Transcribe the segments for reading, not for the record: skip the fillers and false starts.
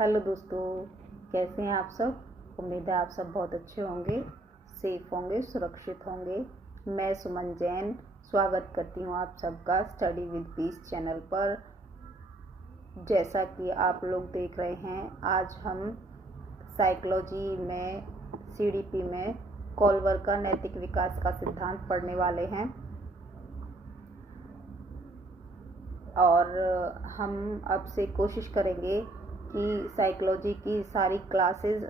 Hello दोस्तों, कैसे हैं आप सब। उम्मीद है आप सब बहुत अच्छे होंगे, सेफ होंगे, सुरक्षित होंगे। मैं सुमन जैन स्वागत करती हूँ आप सबका स्टडी विद पीस चैनल पर। जैसा कि आप लोग देख रहे हैं, आज हम साइकोलॉजी में सीडीपी में कॉल्वर का नैतिक विकास का सिद्धांत पढ़ने वाले हैं और हम अब से कोशिश करेंगे कि साइकोलॉजी की सारी क्लासेस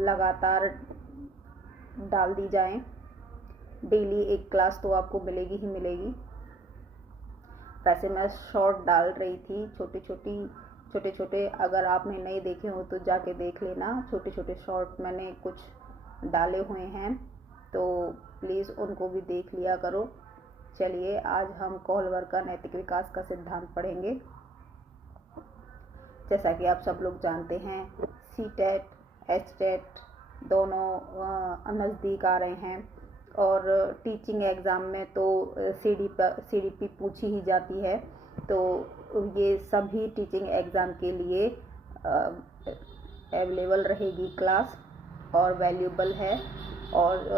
लगातार डाल दी जाएं। डेली एक क्लास तो आपको मिलेगी ही मिलेगी। वैसे मैं शॉर्ट डाल रही थी, छोटे छोटे। अगर आपने नहीं देखे हो तो जाके देख लेना। छोटे छोटे शॉर्ट मैंने कुछ डाले हुए हैं, तो प्लीज़ उनको भी देख लिया करो। चलिए, आज हम कॉल्वर का नैतिक विकास का सिद्धांत पढ़ेंगे। जैसा कि आप सब लोग जानते हैं, सीटेट एचटेट दोनों नज़दीक आ रहे हैं और टीचिंग एग्ज़ाम में तो सीडीपी पूछी ही जाती है। तो ये सभी टीचिंग एग्ज़ाम के लिए अवेलेबल रहेगी क्लास और वैल्यूबल है। और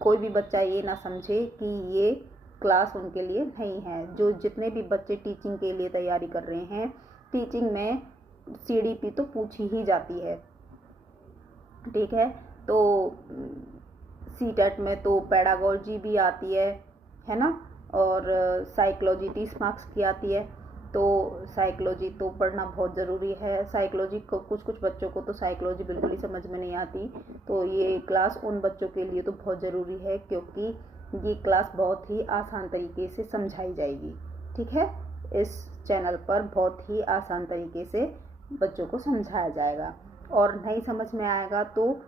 कोई भी बच्चा ये ना समझे कि ये क्लास उनके लिए नहीं है। जो जितने भी बच्चे टीचिंग के लिए तैयारी कर रहे हैं, टीचिंग में सीडीपी तो पूछी ही जाती है, ठीक है। तो सीटेट में तो पेडागोजी भी आती है ना, और साइकोलॉजी 30 मार्क्स की आती है। तो साइकोलॉजी तो पढ़ना बहुत ज़रूरी है। साइकोलॉजी को कुछ बच्चों को तो साइकोलॉजी बिल्कुल ही समझ में नहीं आती, तो ये क्लास उन बच्चों के लिए तो बहुत ज़रूरी है, क्योंकि ये क्लास बहुत ही आसान तरीके से समझाई जाएगी, ठीक है। इस चैनल पर बहुत ही आसान तरीके से बच्चों को समझाया जाएगा, और नहीं समझ में आएगा तो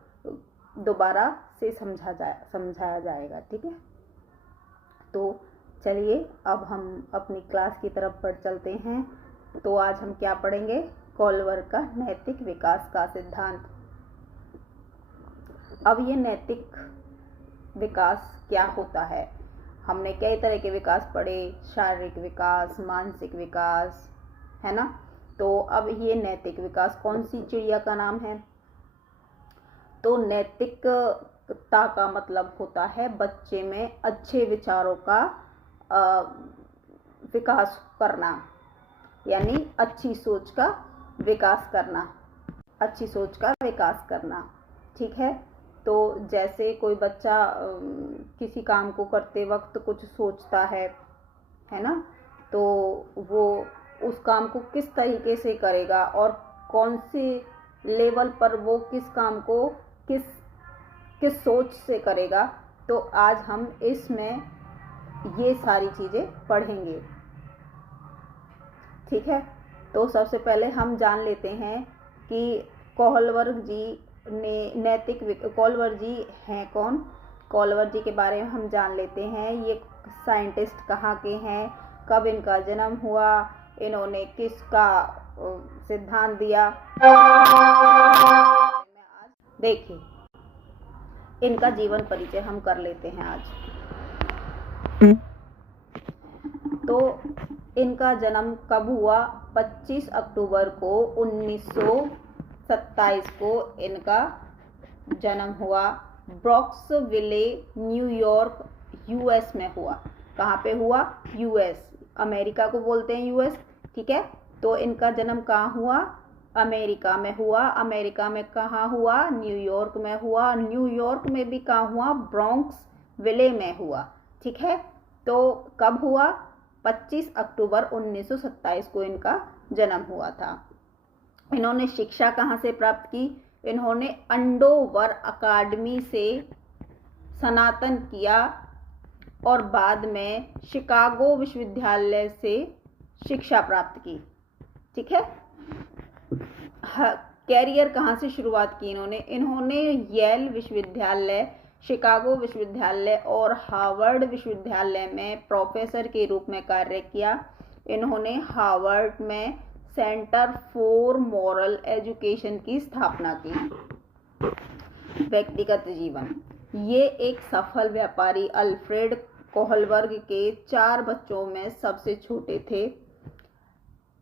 दोबारा से समझाया जाएगा, ठीक है। तो चलिए, अब हम अपनी क्लास की तरफ बढ़ चलते हैं। तो आज हम क्या पढ़ेंगे? कॉल्वर का नैतिक विकास का सिद्धांत। अब ये नैतिक विकास क्या होता है? हमने कई तरह के विकास पढ़े, शारीरिक विकास, मानसिक विकास, है ना। तो अब ये नैतिक विकास कौन सी चिड़िया का नाम है? तो नैतिकता का मतलब होता है बच्चे में अच्छे विचारों का विकास करना, यानी अच्छी सोच का विकास करना, ठीक है। तो जैसे कोई बच्चा किसी काम को करते वक्त कुछ सोचता है ना, तो वो उस काम को किस तरीके से करेगा और कौन से लेवल पर वो किस काम को किस सोच से करेगा। तो आज हम इसमें ये सारी चीज़ें पढ़ेंगे, ठीक है। तो सबसे पहले हम जान लेते हैं कि कॉल्वर जी हैं कौन। कॉल्वर जी के बारे में हम जान लेते हैं। ये साइंटिस्ट कहाँ के हैं, कब इनका जन्म हुआ, इन्होंने किसका सिद्धांत दिया। देखिए, इनका जीवन परिचय हम कर लेते हैं आज। तो इनका जन्म कब हुआ? 25 अक्टूबर को 1927 को इनका जन्म हुआ। ब्रॉक्सविले, न्यूयॉर्क, यूएस में हुआ। कहाँ पे हुआ? यूएस। अमेरिका को बोलते हैं यूएस, ठीक है। तो इनका जन्म कहाँ हुआ? अमेरिका में हुआ। अमेरिका में कहाँ हुआ? न्यूयॉर्क में हुआ। न्यूयॉर्क में भी कहाँ हुआ? ब्रॉक्सविले में हुआ, ठीक है। तो कब हुआ? 25 अक्टूबर 1927 को इनका जन्म हुआ था। इन्होंने शिक्षा कहाँ से प्राप्त की? इन्होंने अंडोवर अकादमी से स्नातन किया और बाद में शिकागो विश्वविद्यालय से शिक्षा प्राप्त की, ठीक है। कैरियर कहाँ से शुरुआत की इन्होंने येल विश्वविद्यालय, शिकागो विश्वविद्यालय और हार्वर्ड विश्वविद्यालय में प्रोफेसर के रूप में कार्य किया। इन्होंने हार्वर्ड में सेंटर फॉर मॉरल एजुकेशन की स्थापना की। व्यक्तिगत जीवन। ये एक सफल व्यापारी अल्फ्रेड कोहलबर्ग के 4 बच्चों में सबसे छोटे थे।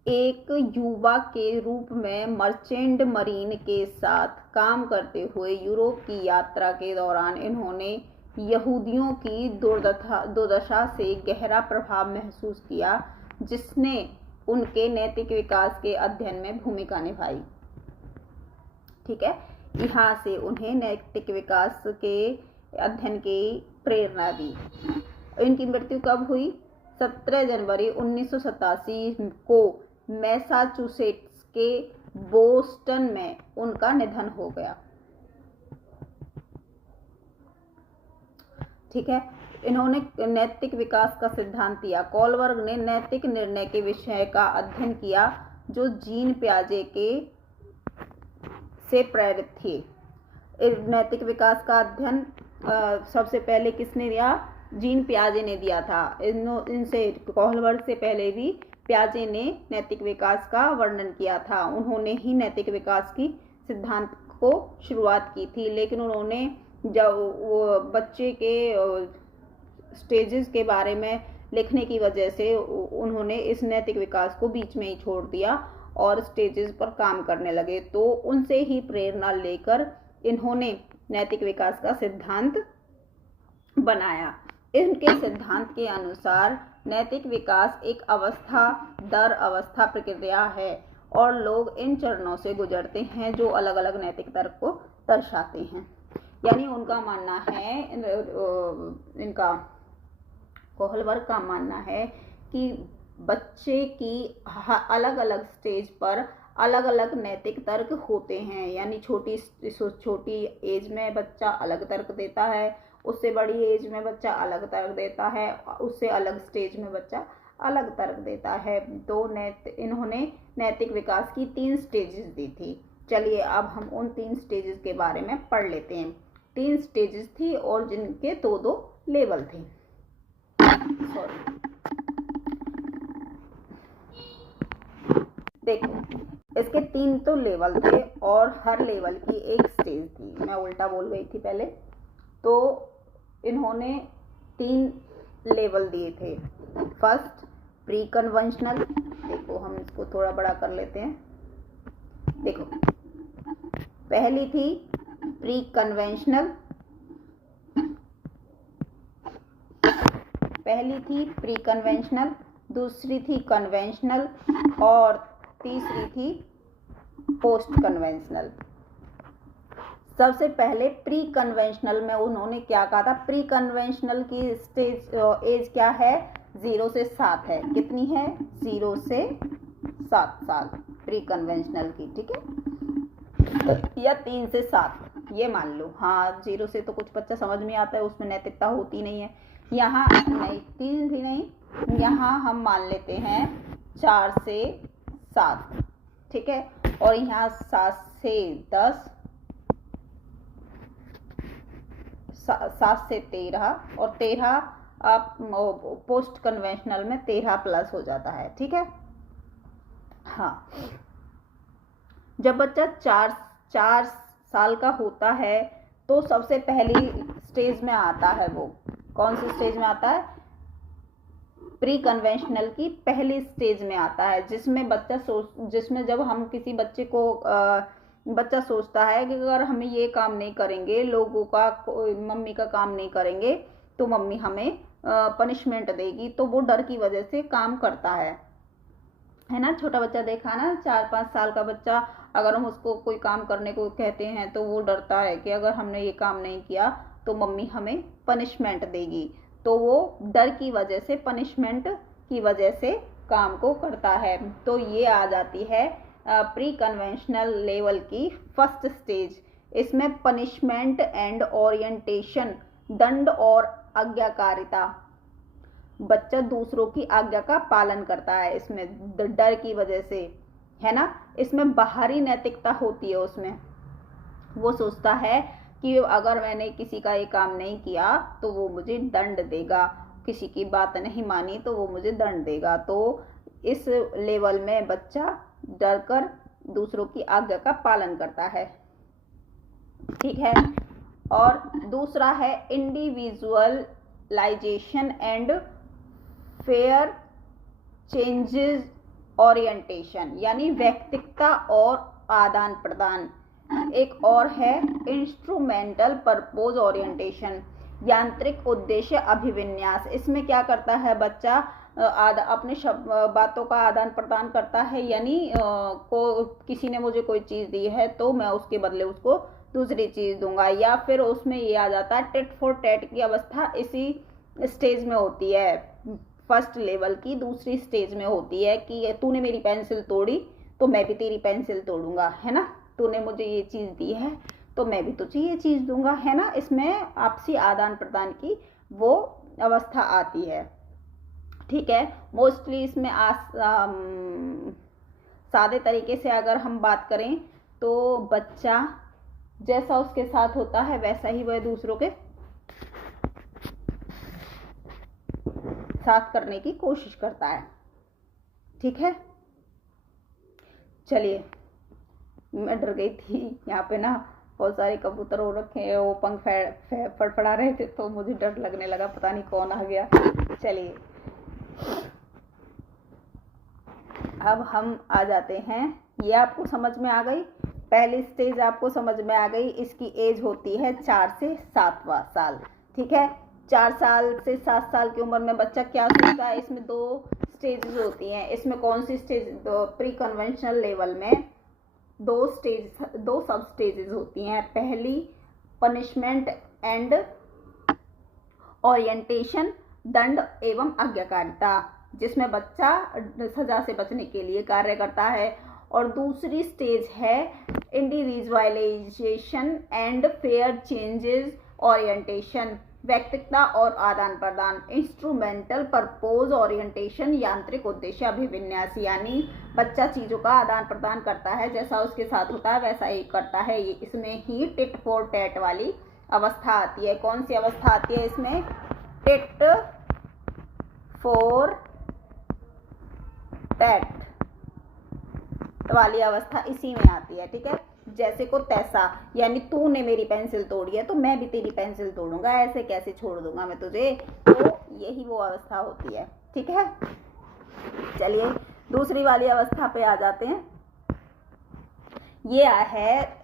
एक युवा के रूप में मर्चेंट मरीन के साथ काम करते हुए यूरोप की यात्रा के दौरान इन्होंने यहूदियों की दुर्दशा से गहरा प्रभाव महसूस किया, जिसने उनके नैतिक विकास के अध्ययन में भूमिका निभाई। ठीक है, यहाँ से उन्हें नैतिक विकास के अध्ययन की प्रेरणा दी। इनकी मृत्यु कब हुई? 17 जनवरी 1987 को मैसाचुसेट्स के बोस्टन में उनका निधन हो गया। ठीक है, इन्होंने नैतिक विकास का सिद्धांत दिया। कोलबर्ग ने नैतिक निर्णय के विषय का अध्ययन किया जो जीन पियाजे के से प्रेरित थे। नैतिक विकास का अध्ययन सबसे पहले किसने दिया? जीन पियाजे ने दिया था। इनसे कोलबर्ग से पहले भी पियाजे ने नैतिक विकास का वर्णन किया था। उन्होंने ही नैतिक विकास की सिद्धांत को शुरुआत की थी, लेकिन उन्होंने जब वो बच्चे के स्टेजेस के बारे में लिखने की वजह से उन्होंने इस नैतिक विकास को बीच में ही छोड़ दिया और स्टेजेस पर काम करने लगे। तो उनसे ही प्रेरणा लेकर इन्होंने नैतिक विकास का सिद्धांत बनाया। इनके सिद्धांत के अनुसार नैतिक विकास एक अवस्था दर अवस्था प्रक्रिया है और लोग इन चरणों से गुजरते हैं जो अलग अलग नैतिक तर्क को दर्शाते हैं। यानी उनका मानना है, इनका कोहलबर्ग का मानना है कि बच्चे की अलग अलग स्टेज पर अलग अलग नैतिक तर्क होते हैं। यानी छोटी एज में बच्चा अलग तर्क देता है, उससे बड़ी एज में बच्चा अलग तर्क देता है, उससे अलग स्टेज में बच्चा अलग तर्क देता है। तो इन्होंने नैतिक विकास की 3 स्टेजेस दी थी। चलिए अब हम उन 3 स्टेजेस के बारे में पढ़ लेते हैं। 3 स्टेजेस थी और जिनके 2-2 लेवल थे। देखो, इसके 3 तो लेवल थे और हर लेवल की एक स्टेज थी। मैं उल्टा बोल गई थी पहले। तो इन्होंने 3 लेवल दिए थे। First pre conventional. देखो हम इसको थोड़ा बड़ा कर लेते हैं। देखो, पहली थी प्री कन्वेंशनल, दूसरी थी कन्वेंशनल और तीसरी थी पोस्ट कन्वेंशनल। सबसे पहले प्री कन्वेंशनल में उन्होंने क्या कहा था? प्री कन्वेंशनल की स्टेज एज क्या है? 0 से 7 है। कितनी है? 0 से 7 साल प्री कन्वेंशनल की। ठीक है, या 3 से 7 ये मान लो। हाँ, 0 से तो कुछ बच्चा समझ में आता है, उसमें नैतिकता होती नहीं है। यहाँ नहीं, 3 भी नहीं, यहाँ हम मान लेते हैं 4 से 7। ठीक है, और यहाँ 7 से 10, 7 से 13 और 13 आप पोस्ट कन्वेंशनल में 13 प्लस हो जाता है। ठीक है, हाँ, जब बच्चा 4 साल का होता है तो सबसे पहली स्टेज में आता है। वो कौन सी स्टेज में आता है? प्री कन्वेंशनल की पहली स्टेज में आता है, जिसमें जब हम किसी बच्चे को बच्चा सोचता है कि अगर हम ये काम नहीं करेंगे, लोगों का मम्मी का काम नहीं करेंगे तो मम्मी हमें पनिशमेंट देगी, तो वो डर की वजह से काम करता है ना। छोटा बच्चा देखा ना, 4-5 साल का बच्चा, अगर हम उसको कोई काम करने को कहते हैं तो वो डरता है कि अगर हमने ये काम नहीं किया तो मम्मी हमें पनिशमेंट देगी। तो वो डर की वजह से, पनिशमेंट की वजह से काम को करता है। तो ये आ जाती है प्री कन्वेंशनल लेवल की फर्स्ट स्टेज। इसमें पनिशमेंट एंड ओरिएंटेशन, दंड और आज्ञाकारिता, बच्चा दूसरों की आज्ञा का पालन करता है इसमें डर की वजह से, है ना। इसमें बाहरी नैतिकता होती है। उसमें वो सोचता है कि अगर मैंने किसी का ये काम नहीं किया तो वो मुझे दंड देगा, किसी की बात नहीं मानी तो वो मुझे दंड देगा। तो इस लेवल में बच्चा डरकर दूसरों की आज्ञा का पालन करता है। ठीक है, और दूसरा है individualization and fair changes orientation यानी व्यक्तिगता और आदान प्रदान। एक और है इंस्ट्रूमेंटल परपोज ओरिएंटेशन, यांत्रिक उद्देश्य अभिविन्यास। इसमें क्या करता है बच्चा, अपने बातों का आदान प्रदान करता है, यानी किसी ने मुझे कोई चीज़ दी है तो मैं उसके बदले उसको दूसरी चीज़ दूंगा, या फिर उसमें ये आ जाता है टिट फॉर टैट की अवस्था इसी स्टेज में होती है, फर्स्ट लेवल की दूसरी स्टेज में होती है कि तूने मेरी पेंसिल तोड़ी तो मैं भी तेरी पेंसिल तोड़ूंगा, है ना, तूने मुझे ये चीज़ दी है तो मैं भी तुझे ये चीज़ दूंगा, है ना। इसमें आपसी आदान प्रदान की वो अवस्था आती है, ठीक है। मोस्टली इसमें सादे तरीके से अगर हम बात करें तो बच्चा जैसा उसके साथ होता है वैसा ही वह दूसरों के साथ करने की कोशिश करता है, ठीक है। चलिए, मैं डर गई थी, यहाँ पे ना बहुत सारे कबूतर हो रखे हैं, वो पंख फड़फड़ा रहे थे तो मुझे डर लगने लगा, पता नहीं कौन आ गया। चलिए अब हम आ जाते हैं, ये आपको समझ में आ गई, पहली स्टेज आपको समझ में आ गई। इसकी एज होती है 4 से 7 साल, ठीक है। 4 साल से 7 साल की उम्र में बच्चा क्या सीखता है, इसमें 2 स्टेजेस होती हैं। इसमें कौन सी स्टेज, प्री कन्वेंशनल लेवल में 2 सब स्टेजेस होती हैं। पहली पनिशमेंट एंड ओरिएंटेशन, दंड एवं आज्ञाकारिता, जिसमें बच्चा सजा से बचने के लिए कार्य करता है। और दूसरी स्टेज है individualization and fair changes orientation, व्यक्तिगता और आदान प्रदान। इंस्ट्रूमेंटल परपोज ओरिएंटेशन, यांत्रिक उद्देश्य अभिविन्यास, यानी बच्चा चीज़ों का आदान प्रदान करता है, जैसा उसके साथ होता है वैसा ही करता है। ये इसमें ही टिट फॉर टैट वाली अवस्था आती है। कौन सी अवस्था आती है इसमें, टिट फॉर टैट वाली अवस्था इसी में आती है, ठीक है। जैसे को तैसा, यानी तूने मेरी पेंसिल तोड़ी है तो मैं भी तेरी पेंसिल तोड़ूंगा, ऐसे कैसे छोड़ दूंगा मैं तुझे, तो यही वो अवस्था होती है, ठीक है। चलिए दूसरी वाली अवस्था पे आ जाते हैं। ये है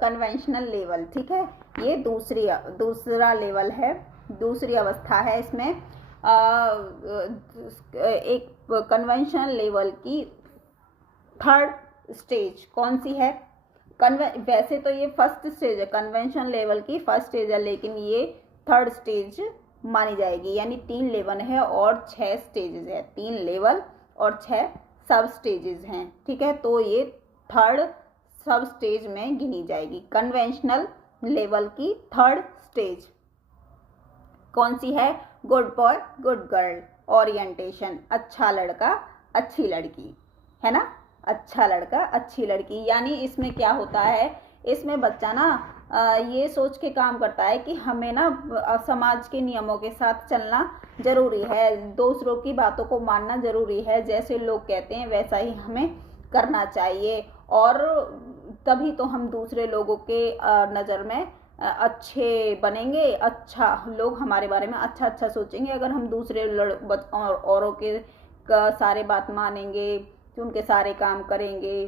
कन्वेंशनल लेवल, ठीक है। ये दूसरा लेवल है, दूसरी अवस्था है। इसमें एक कन्वेंशनल लेवल की थर्ड स्टेज कौन सी है, वैसे तो ये फर्स्ट स्टेज है, कन्वेंशन लेवल की फर्स्ट स्टेज है, लेकिन ये थर्ड स्टेज मानी जाएगी, यानी 3 लेवल है और 6 स्टेजेस है, 3 लेवल और 6 सब स्टेजेस हैं, ठीक है। तो ये थर्ड सब स्टेज में गिनी जाएगी। कन्वेंशनल लेवल की थर्ड स्टेज कौन सी है, good boy good girl orientation, अच्छा लड़का अच्छी लड़की, है ना, अच्छा लड़का अच्छी लड़की। यानी इसमें क्या होता है, इसमें बच्चा ना ये सोच के काम करता है कि हमें ना समाज के नियमों के साथ चलना जरूरी है, दूसरों की बातों को मानना जरूरी है, जैसे लोग कहते हैं वैसा ही हमें करना चाहिए, और तभी तो हम दूसरे लोगों के नज़र में अच्छे बनेंगे, अच्छा लोग हमारे बारे में अच्छा सोचेंगे। अगर हम दूसरे औरों के सारे बात मानेंगे, कि उनके सारे काम करेंगे,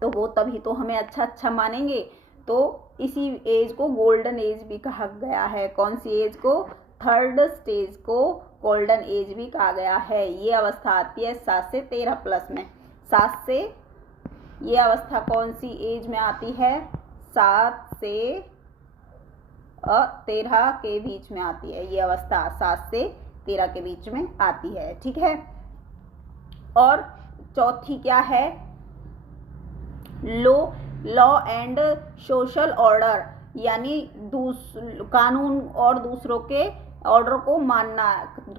तो वो तभी तो हमें अच्छा मानेंगे। तो इसी एज को गोल्डन एज भी कहा गया है। कौन सी एज को, थर्ड स्टेज को गोल्डन एज भी कहा गया है। ये अवस्था आती है 7 से 13 प्लस में। 7 से ये अवस्था कौन सी एज में आती है, 7 से 13 के बीच में आती है। ये अवस्था 7 से 13 के बीच में आती है, ठीक है। और चौथी क्या है, लॉ एंड सोशल ऑर्डर, यानी कानून और दूसरों के ऑर्डर को मानना,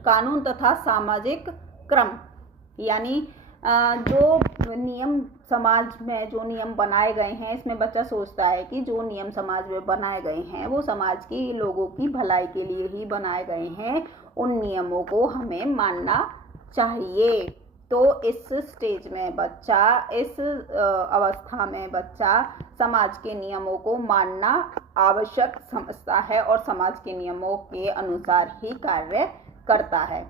कानून तथा सामाजिक क्रम, यानी जो नियम समाज में जो नियम बनाए गए हैं, इसमें बच्चा सोचता है कि जो नियम समाज में बनाए गए हैं वो समाज के लोगों की भलाई के लिए ही बनाए गए हैं, उन नियमों को हमें मानना चाहिए। तो इस स्टेज में बच्चा, इस अवस्था में बच्चा समाज के नियमों को मानना आवश्यक समझता है और समाज के नियमों के अनुसार ही कार्य करता है।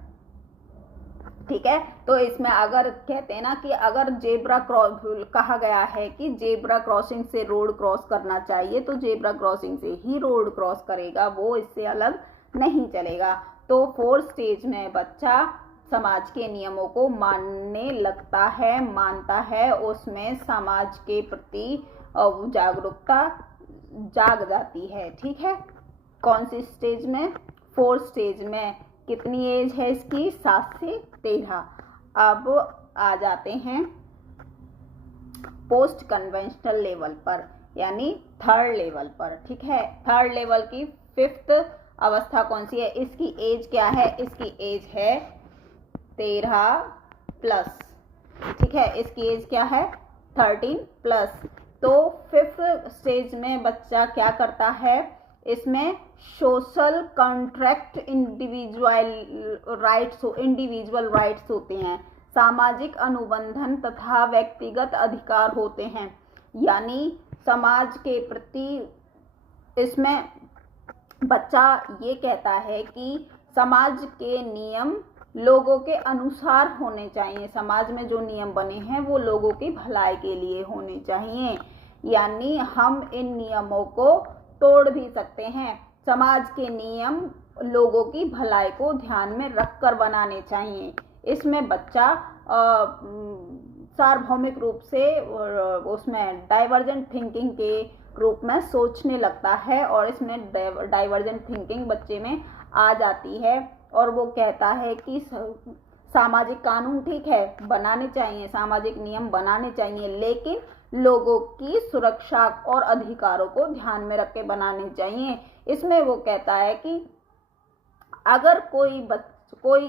ठीक है। तो इसमें अगर कहते हैं ना कि अगर जेब्रा क्रॉस कहा गया है कि जेब्रा क्रॉसिंग से रोड क्रॉस करना चाहिए, तो जेब्रा क्रॉसिंग से ही रोड क्रॉस करेगा, वो इससे अलग नहीं चलेगा। तो 4th स्टेज में बच्चा समाज के नियमों को मानने लगता है, मानता है, उसमें समाज के प्रति जागरूकता जाग जाती है। ठीक है। कौन सी स्टेज में? 4th स्टेज में। कितनी एज है इसकी? 7 से 13। अब आ जाते हैं पोस्ट कन्वेंशनल लेवल पर, यानी 3rd लेवल पर। ठीक है। 3rd लेवल की 5th अवस्था कौन सी है? इसकी एज क्या है? इसकी एज है 13+। ठीक है। इसकी एज क्या है? 13+। तो 5th स्टेज में बच्चा क्या करता है? इसमें सोशल कॉन्ट्रैक्ट, इंडिविजुअल राइट्स होते हैं, सामाजिक अनुबंधन तथा व्यक्तिगत अधिकार होते हैं। यानी समाज के प्रति इसमें बच्चा ये कहता है कि समाज के नियम लोगों के अनुसार होने चाहिए, समाज में जो नियम बने हैं वो लोगों की भलाई के लिए होने चाहिए, यानी हम इन नियमों को तोड़ भी सकते हैं। समाज के नियम लोगों की भलाई को ध्यान में रखकर बनाने चाहिए। इसमें बच्चा सार्वभौमिक रूप से उसमें डाइवर्जेंट थिंकिंग के रूप में सोचने लगता है, और इसमें डाइवर्जेंट थिंकिंग बच्चे में आ जाती है, और वो कहता है कि सामाजिक कानून ठीक है बनाने चाहिए, सामाजिक नियम बनाने चाहिए, लेकिन लोगों की सुरक्षा और अधिकारों को ध्यान में रख के बनाने चाहिए। इसमें वो कहता है कि अगर कोई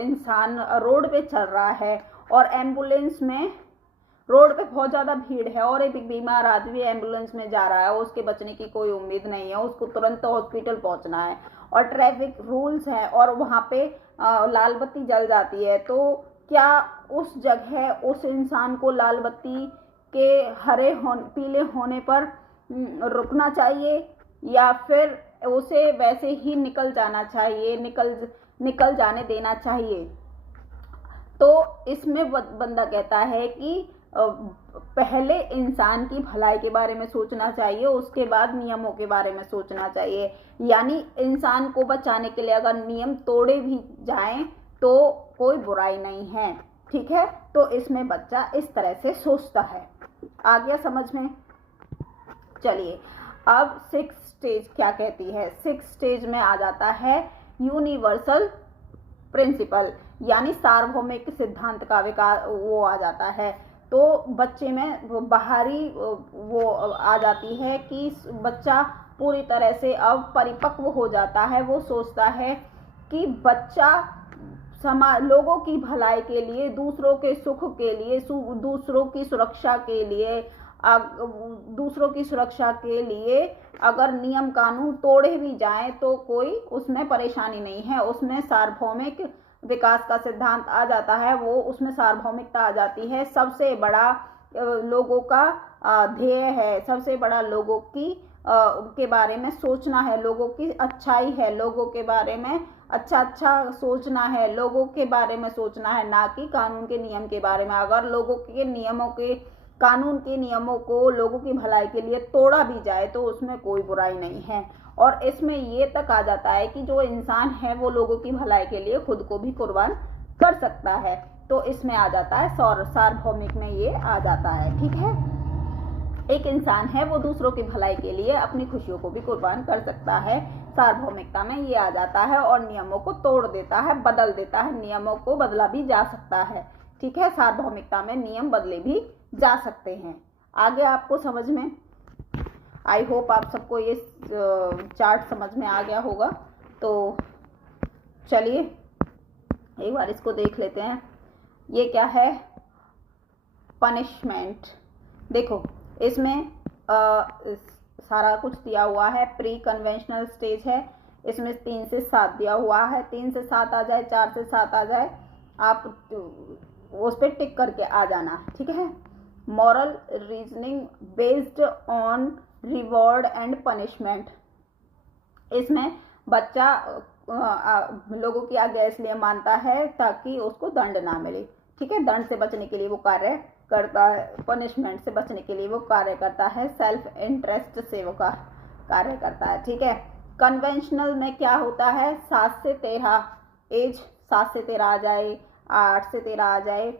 इंसान रोड पे चल रहा है और एम्बुलेंस में, रोड पे बहुत ज़्यादा भीड़ है और एक बीमार आदमी एम्बुलेंस में जा रहा है, उसके बचने की कोई उम्मीद नहीं है, उसको तुरंत हॉस्पिटल पहुंचना है, और ट्रैफिक रूल्स हैं और वहाँ पे लाल बत्ती जल जाती है, तो क्या उस जगह उस इंसान को लाल बत्ती के पीले होने पर रुकना चाहिए, या फिर उसे वैसे ही निकल जाना चाहिए, निकल जाने देना चाहिए? तो इसमें बंदा कहता है कि पहले इंसान की भलाई के बारे में सोचना चाहिए, उसके बाद नियमों के बारे में सोचना चाहिए। यानी इंसान को बचाने के लिए अगर नियम तोड़े भी जाएं तो कोई बुराई नहीं है। ठीक है। तो इसमें बच्चा इस तरह से सोचता है। आ गया समझ में? चलिए, अब 6th स्टेज क्या कहती है? 6th स्टेज में आ जाता है यूनिवर्सल प्रिंसिपल, यानी सार्वभौमिक सिद्धांत का विकास वो आ जाता है। तो बच्चे में बाहरी वो आ जाती है कि बच्चा पूरी तरह से अब परिपक्व हो जाता है। वो सोचता है कि बच्चा लोगों की भलाई के लिए, दूसरों के सुख के लिए, दूसरों की सुरक्षा के लिए अगर नियम कानून तोड़े भी जाएं तो कोई उसमें परेशानी नहीं है। उसमें सार्वभौमिक विकास का सिद्धांत आ जाता है, वो उसमें सार्वभौमिकता आ जाती है। सबसे बड़ा लोगों का ध्येय है, सबसे बड़ा लोगों की के बारे में सोचना है, लोगों की अच्छाई है, लोगों के बारे में अच्छा सोचना है, लोगों के बारे में सोचना है, ना कि कानून के नियम के बारे में। अगर लोगों के कानून के नियमों को लोगों की भलाई के लिए तोड़ा भी जाए तो उसमें कोई बुराई नहीं है। और इसमें ये तक आ जाता है कि जो इंसान है वो लोगों की भलाई के लिए खुद को भी कुर्बान कर सकता है। तो इसमें आ जाता है सार्वभौमिक में ये आ जाता है। ठीक है। एक इंसान है वो दूसरों की भलाई के लिए अपनी खुशियों को भी कुर्बान कर सकता है। सार्वभौमिकता में ये आ जाता है और नियमों को तोड़ देता है, बदल देता है। नियमों को बदला भी जा सकता है। ठीक है। सार्वभौमिकता में नियम बदले भी जा सकते हैं। आगे आपको समझ में, आई होप आप सबको ये चार्ट समझ में आ गया होगा। तो चलिए एक बार इसको देख लेते हैं। ये क्या है? पनिशमेंट। देखो इसमें सारा कुछ दिया हुआ है। प्री कन्वेंशनल स्टेज है, इसमें 3 से 7 दिया हुआ है। 3 से 7 आ जाए, 4 से 7 आ जाए, आप उस पर टिक करके आ जाना। ठीक है। Moral reasoning based on reward and punishment. इसमें बच्चा लोगों की आज्ञा इसलिए मानता है ताकि उसको दंड ना मिले। ठीक है, दंड से बचने के लिए वो कार्य करता है, पनिशमेंट से बचने के लिए वो कार्य करता है, सेल्फ इंटरेस्ट से वो कार्य करता है। ठीक है, कन्वेंशनल में क्या होता है, 7 से 13 एज, 7 से 13 आ जाए, 8 से 13 आ जाए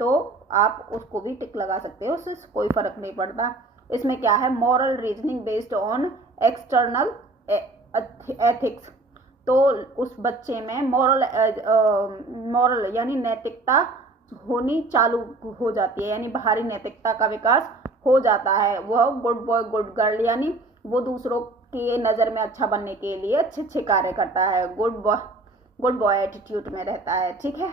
तो आप उसको भी टिक लगा सकते हो, उससे कोई फर्क नहीं पड़ता। इसमें क्या है, moral reasoning based on external ethics, तो उस बच्चे में मॉरल यानी नैतिकता होनी चालू हो जाती है, यानी बाहरी नैतिकता का विकास हो जाता है। वह गुड बॉय गुड गर्ल यानी वो दूसरों की नज़र में अच्छा बनने के लिए अच्छे अच्छे कार्य करता है, गुड बॉय एटीट्यूड में रहता है। ठीक है,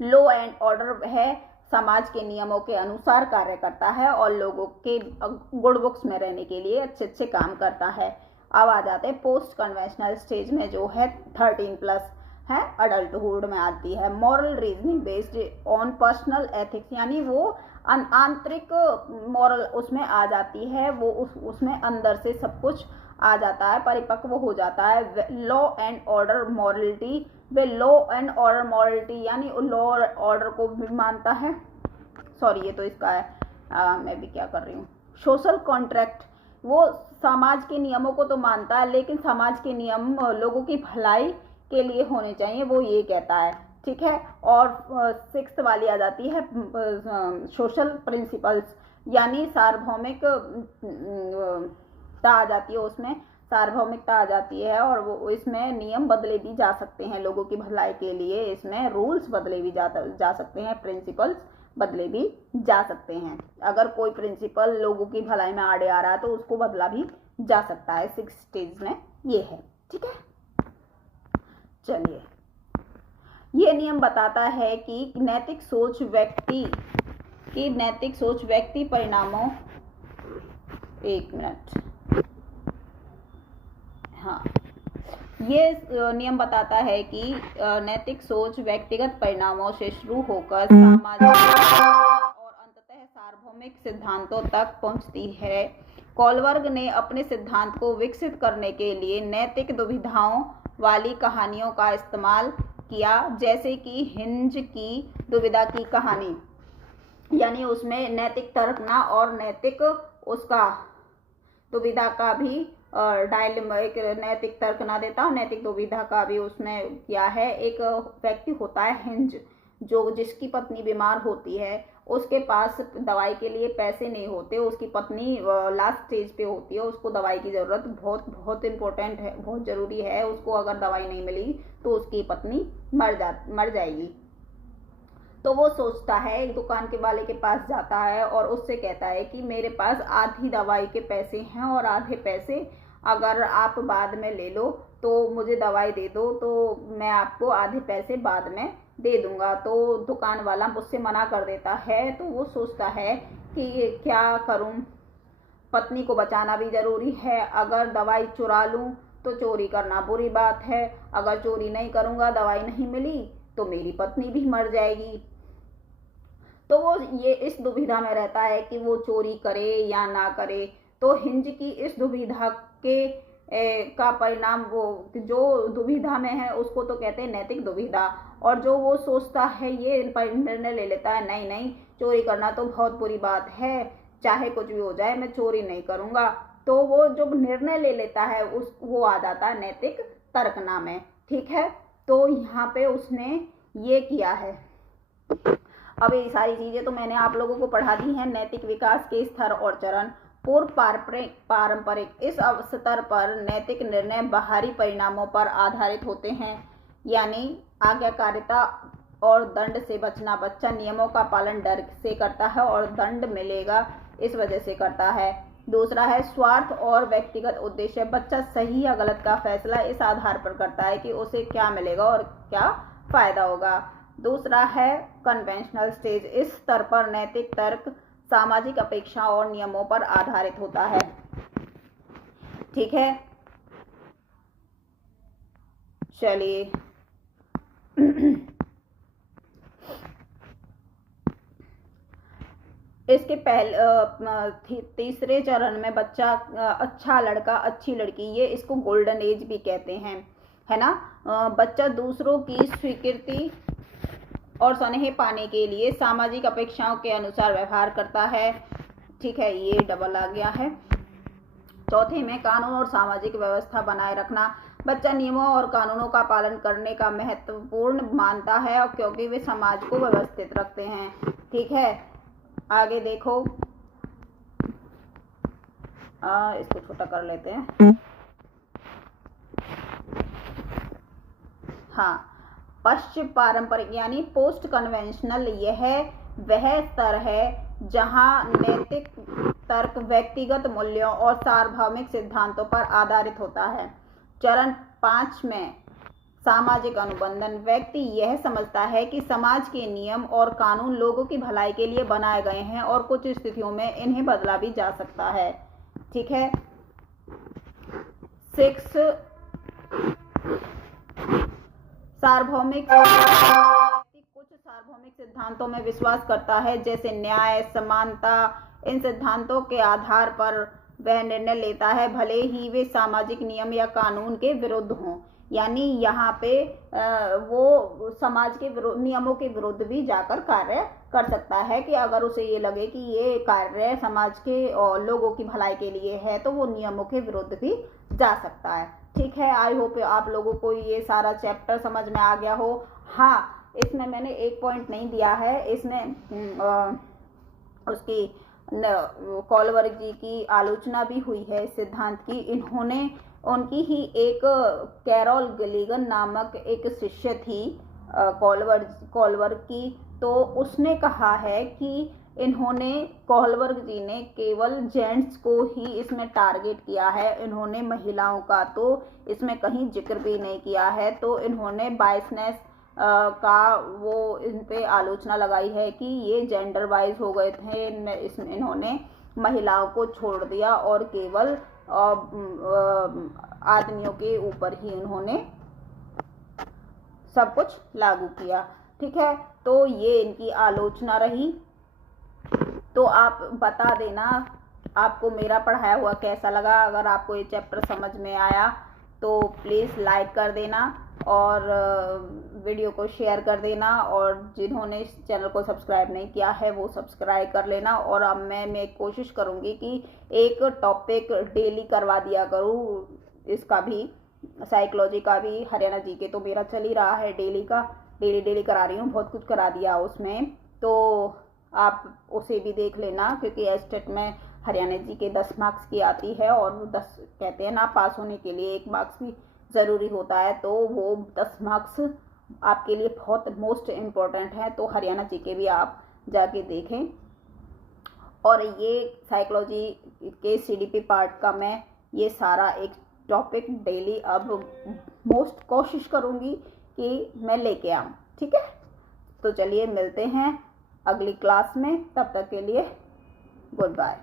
लॉ एंड ऑर्डर है, समाज के नियमों के अनुसार कार्य करता है और लोगों के गुड बुक्स में रहने के लिए अच्छे अच्छे काम करता है। अब आ जाते हैं पोस्ट कन्वेंशनल स्टेज में, जो है 13+ है, अडल्टहुड में आती है। Moral reasoning based on personal ethics, यानी वो आंतरिक मॉरल उसमें आ जाती है, वो उसमें अंदर से सब कुछ आ जाता है, परिपक्व हो जाता है। Law and order morality, way law and order morality यानी लॉ ऑर्डर को भी मानता है। सॉरी, ये तो इसका है, मैं भी क्या कर रही हूँ, सोशल कॉन्ट्रैक्ट, वो समाज के नियमों को तो मानता है लेकिन समाज के नियम लोगों की भलाई के लिए होने चाहिए, वो ये कहता है। ठीक है, और 6th वाली आ जाती है सोशल प्रिंसिपल्स, यानी सार्वभौमिकता आ जाती है, उसमें सार्वभौमिकता आ जाती है और वो इसमें नियम बदले भी जा सकते हैं लोगों की भलाई के लिए, इसमें रूल्स बदले भी जा सकते हैं, प्रिंसिपल्स बदले भी जा सकते हैं। अगर कोई प्रिंसिपल लोगों की भलाई में आड़े आ रहा है तो उसको बदला भी जा सकता है। 6 स्टेज में ये है। ठीक है, चलिए, ये नियम बताता है कि नैतिक सोच व्यक्ति परिणामों, एक मिनट, हाँ, ये नियम बताता है कि नैतिक सोच व्यक्तिगत परिणामों से शुरू होकर सामाजिक और अंततः सार्वभौमिक सिद्धांतों तक पहुंचती है। कोलबर्ग ने अपने सिद्धांत को विकसित करने के लिए नैतिक दुविधाओं वाली कहानियों का इस्तेमाल किया, जैसे कि हिंज की दुविधा की कहानी, यानी उसमें नैतिक तर्कना और नैतिक उसका दुविधा का भी डायलेमा, एक नैतिक तर्क ना देता और नैतिक दुविधा का भी उसमें क्या है। एक व्यक्ति होता है हिंज, जो जिसकी पत्नी बीमार होती है, उसके पास दवाई के लिए पैसे नहीं होते, उसकी पत्नी लास्ट स्टेज पे होती है, उसको दवाई की ज़रूरत बहुत बहुत इम्पोर्टेंट है, बहुत ज़रूरी है, उसको अगर दवाई नहीं मिली तो उसकी पत्नी मर जाएगी। तो वो सोचता है, एक दुकान के वाले के पास जाता है और उससे कहता है कि मेरे पास आधी दवाई के पैसे हैं और आधे पैसे अगर आप बाद में ले लो तो मुझे दवाई दे दो, तो मैं आपको आधे पैसे बाद में दे दूंगा। तो दुकान वाला मुझसे मना कर देता है, तो वो सोचता है कि क्या करूं, पत्नी को बचाना भी ज़रूरी है, अगर दवाई चुरा लूं तो चोरी करना बुरी बात है, अगर चोरी नहीं करूंगा, दवाई नहीं मिली तो मेरी पत्नी भी मर जाएगी। तो वो ये इस दुविधा में रहता है कि वो चोरी करे या ना करे। तो हिंज की इस दुविधा का परिणाम, वो जो दुविधा में है उसको तो कहते हैं नैतिक दुविधा, और जो वो सोचता है ये निर्णय ले लेता है, नहीं नहीं, चोरी करना तो बहुत बुरी बात है, चाहे कुछ भी हो जाए मैं चोरी नहीं करूँगा। तो वो जो निर्णय ले लेता है वो आ जाता है नैतिक तर्कना में। ठीक है, तो यहाँ पे उसने ये किया है। अब ये सारी चीज़ें तो मैंने आप लोगों को पढ़ा दी हैं। नैतिक विकास के स्तर और चरण, पूर्व पारंपरिक, इस स्तर पर नैतिक निर्णय बाहरी परिणामों पर आधारित होते हैं, यानी आज्ञाकारिता और दंड से बचना। बच्चा नियमों का पालन डर से करता है और दंड मिलेगा इस वजह से करता है। दूसरा है स्वार्थ और व्यक्तिगत उद्देश्य, बच्चा सही या गलत का फैसला इस आधार पर करता है कि उसे क्या मिलेगा और क्या फायदा होगा। दूसरा है कन्वेंशनल स्टेज, इस स्तर पर नैतिक तर्क सामाजिक अपेक्षा और नियमों पर आधारित होता है। ठीक है, चलिए इसके पहले तीसरे चरण में बच्चा अच्छा लड़का अच्छी लड़की, ये इसको गोल्डन एज भी कहते हैं। है ना। बच्चा दूसरों की स्वीकृति और स्नेह पाने के लिए सामाजिक अपेक्षाओं के अनुसार व्यवहार करता है। ठीक है, ये डबल आ गया है। चौथे में कानून और सामाजिक व्यवस्था बनाए रखना। बच्चा नियमों और कानूनों का पालन करने का महत्वपूर्ण मानता है और क्योंकि वे समाज को व्यवस्थित रखते हैं। ठीक है, आगे देखो, इसको छोटा कर लेते हैं। हाँ, पश्चिम पारंपरिक यानी पोस्ट कन्वेंशनल यह वह स्तर है जहां नैतिक तर्क व्यक्तिगत मूल्यों और सार्वभौमिक सिद्धांतों पर आधारित होता है। चरण 5 में सामाजिक अनुबंधन। व्यक्ति यह समझता है कि समाज के नियम और कानून लोगों की भलाई के लिए बनाए गए हैं और कुछ स्थितियों में इन्हें बदला भी जा सकता है। ठीक है। 6 सार्वभौमिक। व्यक्ति कुछ सार्वभौमिक सिद्धांतों में विश्वास करता है जैसे न्याय, समानता। इन सिद्धांतों के आधार पर वह निर्णय लेता है भले ही वे सामाजिक नियम या कानून के विरुद्ध हों। यानी यहाँ पे वो समाज के नियमों के विरुद्ध भी जाकर कार्य कर सकता है कि अगर उसे ये लगे कि ये कार्य समाज के और लोगों की भलाई के लिए है तो वो नियमों के विरुद्ध भी जा सकता है। ठीक है, आई होप आप लोगों को ये सारा चैप्टर समझ में आ गया हो। हाँ, इसमें मैंने एक पॉइंट नहीं दिया है, इसमें उसकी कॉलवर्ग जी की आलोचना भी हुई है इस सिद्धांत की। इन्होंने उनकी ही एक कैरोल गिलिगन नामक एक शिष्य थी कॉलवर्ग की, तो उसने कहा है कि इन्होंने कॉलवर्ग जी ने केवल जेंट्स को ही इसमें टारगेट किया है, इन्होंने महिलाओं का तो इसमें कहीं जिक्र भी नहीं किया है। तो इन्होंने बाइसनेस का वो इन पे आलोचना लगाई है कि ये जेंडर वाइज हो गए थे, इसमें इन्होंने महिलाओं को छोड़ दिया और केवल आदमियों के ऊपर ही उन्होंने सब कुछ लागू किया। ठीक है, तो ये इनकी आलोचना रही। तो आप बता देना आपको मेरा पढ़ाया हुआ कैसा लगा। अगर आपको ये चैप्टर समझ में आया तो प्लीज़ लाइक कर देना और वीडियो को शेयर कर देना, और जिन्होंने इस चैनल को सब्सक्राइब नहीं किया है वो सब्सक्राइब कर लेना। और अब मैं कोशिश करूँगी कि एक टॉपिक डेली करवा दिया करूँ, इसका भी साइकोलॉजी का भी। हरियाणा जीके तो मेरा चल ही रहा है डेली का, डेली करा रही हूँ, बहुत कुछ करा दिया उसमें, तो आप उसे भी देख लेना क्योंकि एस्टेट में हरियाणा जी के 10 मार्क्स की आती है और वो 10 कहते हैं ना, पास होने के लिए 1 मार्क्स भी ज़रूरी होता है, तो वो 10 मार्क्स आपके लिए बहुत मोस्ट इम्पोर्टेंट है। तो हरियाणा जी के भी आप जाके देखें। और ये साइकोलॉजी के CDP पार्ट का मैं ये सारा एक टॉपिक डेली अब मोस्ट कोशिश करूँगी कि मैं लेके आऊँ। ठीक है, तो चलिए मिलते हैं अगली क्लास में, तब तक के लिए गुड बाय।